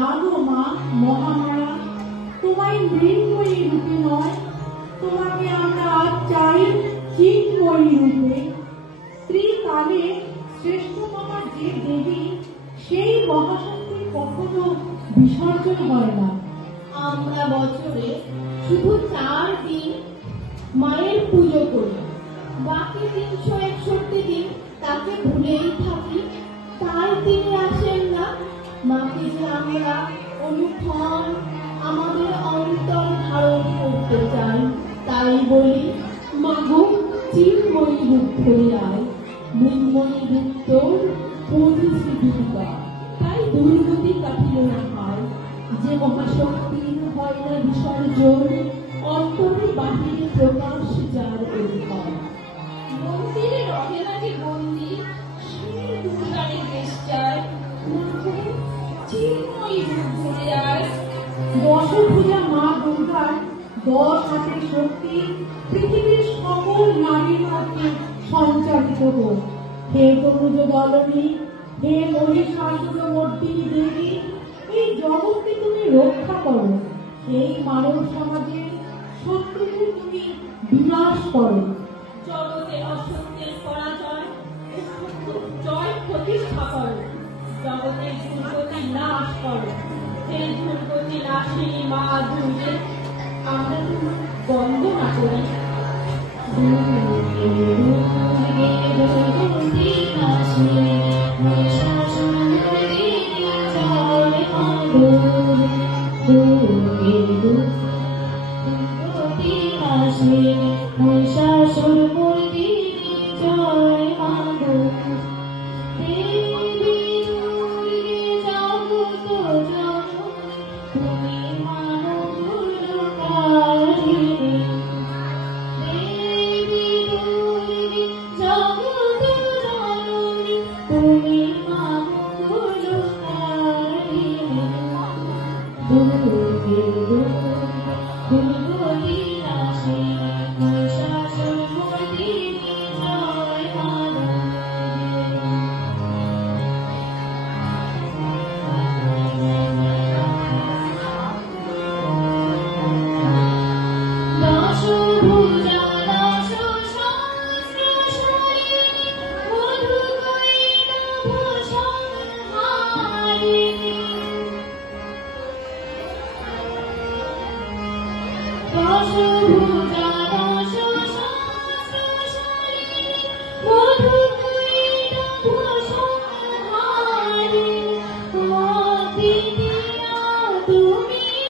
জাগো মা মহামায়া, তোমায় মৃন্ময়ী রূপে নয়, তোমাকে আমরা আজ চাই চিন্ময়ী রূপে। ত্রিকালে শ্রেষ্ঠতমা যে দেবী, সেই মহাশক্তি কখনো বিসর্জন হয় না। আমরা বছরে শুধু 4 দিন মায়ের পুজো করি, বাকি 361 দিন তাকে ভুলেই থাকি। তাই তিনি আসেন না। মাকে যে আমরা অনুক্ষণ আমাদের অন্তর ধারণ করতে চাই, তাই বলি মাগো চিন্ময়ী রূপ ধরে আয়, মৃন্ময়ী রূপ তোর পরিশ্রী দুর্গা। তাই দুর্গতি কাটিল না হয়, যে মহাশক্তির হয় না বিসর্জন, অন্তরে বাহিরে প্রকাশ যার অধিকার। মন্দিরে রহে নাকি বন্দি, সেই দুর্গারে দেশ চায়, চিন্ময়ী রূপ ধরে আয়। দশভুজা মা দুর্গার 10 হাতের শক্তি পৃথিবীর সকল নারীর মধ্যে সঞ্চারিত হোক। হে তনুজ দলনী, হে মহিষাসুরমর্দিনী দেবী, এই জগৎকে তুমি রক্ষা করো। এই মানব সমাজের শত্রুকে তুমি বিনাশ করো। জগতে অসত্যের পরাজয়, জয় প্রতিষ্ঠা করো। জগতের দুর্গতি নাশ করো। হে দুর্গতি নাশিনী মা দুর্গে, আমরা বন্দনা করি। দুর্গে দুর্গে দুর্গতি নাশিনী মহিষাসুরমর্দিনী জয় মা দুর্গে। দুর্গে দুর্গতি নাশিনী মহিষাসুরমর্দিনী জয় মা দুর্গে। দেবী দুর্গে জগত জননী, তুমি মা মঙ্গলকারিণী। দেবী দুর্গে জগত জননী, তুমি মা মঙ্গলকারিণী। দুর্গে দুর্গতি নাশিনী মহিষাসুরমর্দিনী জয় মা দুর্গে। দশভুজা দশসহস্রশয়িনী, মধুকৈটভসংহারিণী। দশভুজা